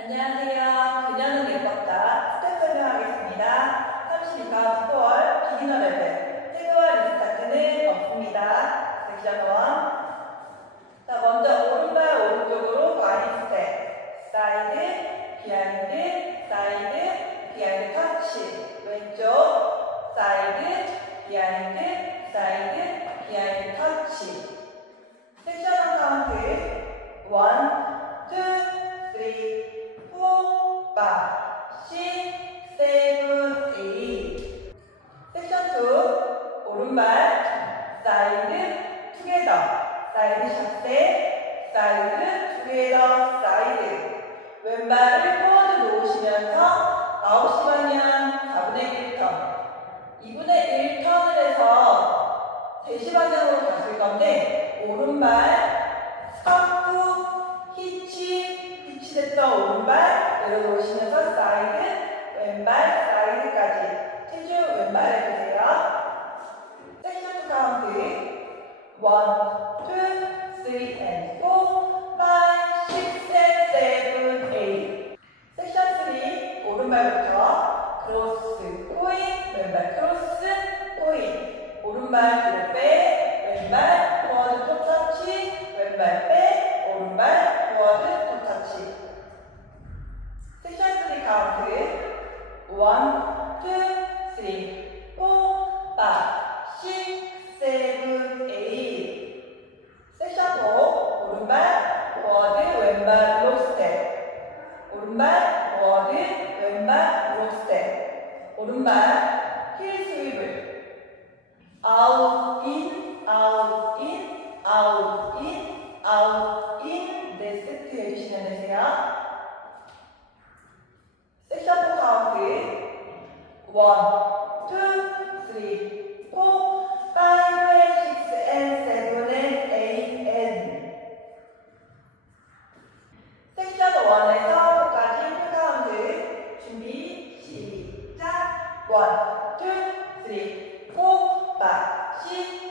안녕하세요. 그녀는 예뻤다. 스텝 설명하겠습니다. 32카운트 4월 비기너 레벨 태그와 리스타트는 없습니다. 섹션 1. 자, 먼저 오른발 오른쪽으로 와인 스텝. 사이드, 비하인드, 사이드, 비하인드 터치. 왼쪽, 사이드, 비하인드, 사이드, 오른발 사이드 투게더 사이드 샷세 사이드 투게더 사이드. 왼발을 포워드 놓으시면서 9시 방향 4분의 1턴. 2분의 1턴을 해서 대시 방향으로 가실 건데 오른발 스카프 히치 히치 됐던 오른발 내려놓으시면서 사이드 왼발 사이드까지. 체중 왼발 해주세요. 2 카운트. 1, 2, 3, and 4, 5, 6, 7, 8 섹션 3 오른발부터 크로스 포인 왼발 크로스 포인 오른발 1, 2, 3, 4, 5, 6, 7, 8 섹션 4 오른발 포워드 왼발 록스텝. 오른발 워드 왼발 록스텝. 오른발 힐 스윕을 아웃 인 아웃 인 아웃 인 아웃 인네 세트 해주 One, two, three, four, five, six, and seven, and eight, and. 섹션 1에서 5까지 풀카운트 준비 시작. One, two, three, four, five, six.